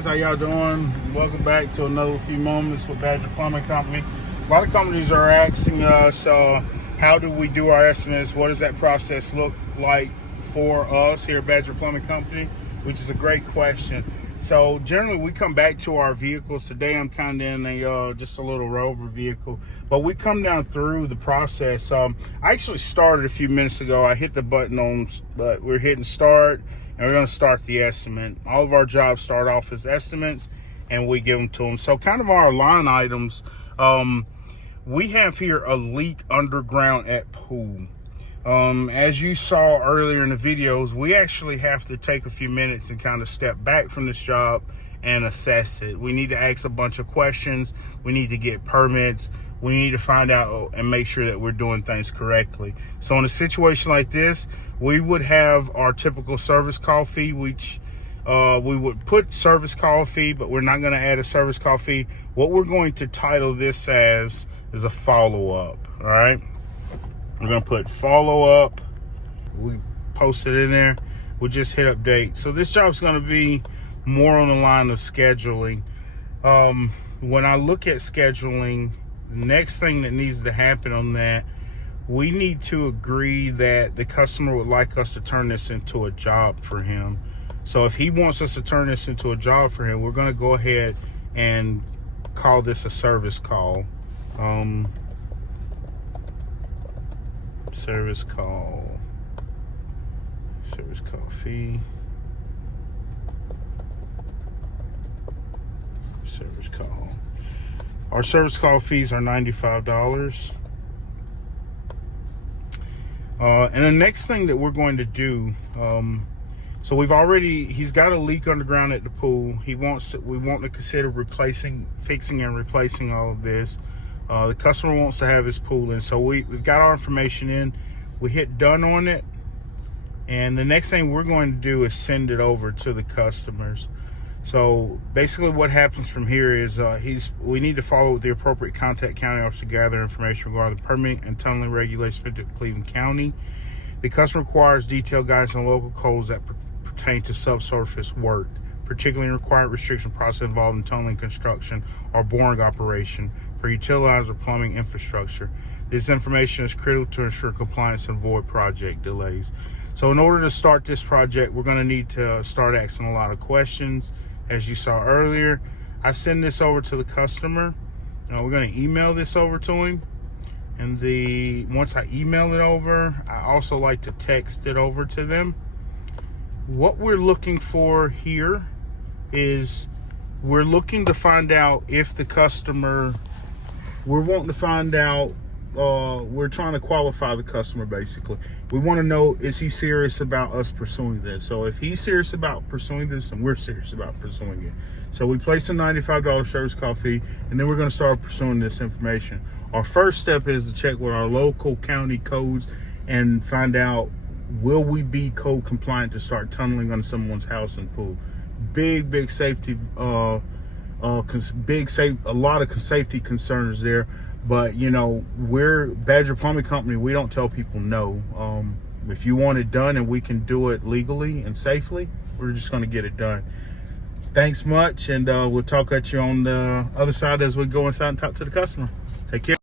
guys, how y'all doing? Welcome back to another few moments with Badger Plumbing Company. A lot of companies are asking us, how do we do our estimates? What does that process look like for us here at Badger Plumbing Company? Which is a great question. So generally we come back to our vehicles. Today I'm kind of in a just a little Rover vehicle, but we come down through the process. I actually started a few minutes ago. I hit the button on, but we're hitting start and we're going to start the estimate. All of our jobs start off as estimates and we give them to them. So kind of our line items, we have here a leak underground at pool. As you saw earlier in the videos, we actually have to take a few minutes and kind of step back from this job and assess it. We need to ask a bunch of questions. We need to get permits. We need to find out and make sure that we're doing things correctly. So in a situation like this, we would have our typical service call fee, which we would put service call fee, but we're not going to add a service call fee. What we're going to title this as is a follow-up, all right? We're gonna put follow up. We posted in there. We just hit update. So this job's gonna be more on the line of scheduling. When I look at scheduling, the next thing that needs to happen on that, we need to agree that the customer would like us to turn this into a job for him. So if he wants us to turn this into a job for him, we're gonna go ahead and call this a service call. Service call fee, service call. Our service call fees are $95. And the next thing that we're going to do, so he's got a leak underground at the pool. We want to consider fixing and replacing all of this. The customer wants to have his pool in, so we've got our information in. We hit done on it, and the next thing we're going to do is send it over to the customers. So basically what happens from here is we need to follow the appropriate contact county officer to gather information regarding the permitting and tunneling regulations in Cleveland County. The customer requires detailed guidance on local codes that pertain to subsurface work, particularly required restriction process involved in tunneling construction or boring operation for utilized or plumbing infrastructure. This information is critical to ensure compliance and avoid project delays. So in order to start this project, we're going to need to start asking a lot of questions. As you saw earlier, I send this over to the customer. Now we're going to email this over to him. And once I email it over, I also like to text it over to them. What we're looking for here is we're looking to find out if the customer, we're wanting to find out, we're trying to qualify the customer basically. We want to know, is he serious about us pursuing this? So if he's serious about pursuing this, then we're serious about pursuing it. So we place a $95 service call fee, and then we're going to start pursuing this information. Our first step is to check with our local county codes and find out, will we be code compliant to start tunneling on someone's house and pool? Big safety, a lot of safety concerns there. But you know, we're Badger Plumbing Company. We don't tell people no. If you want it done and we can do it legally and safely, we're just going to get it done. Thanks much, and we'll talk at you on the other side as we go inside and talk to the customer. Take care.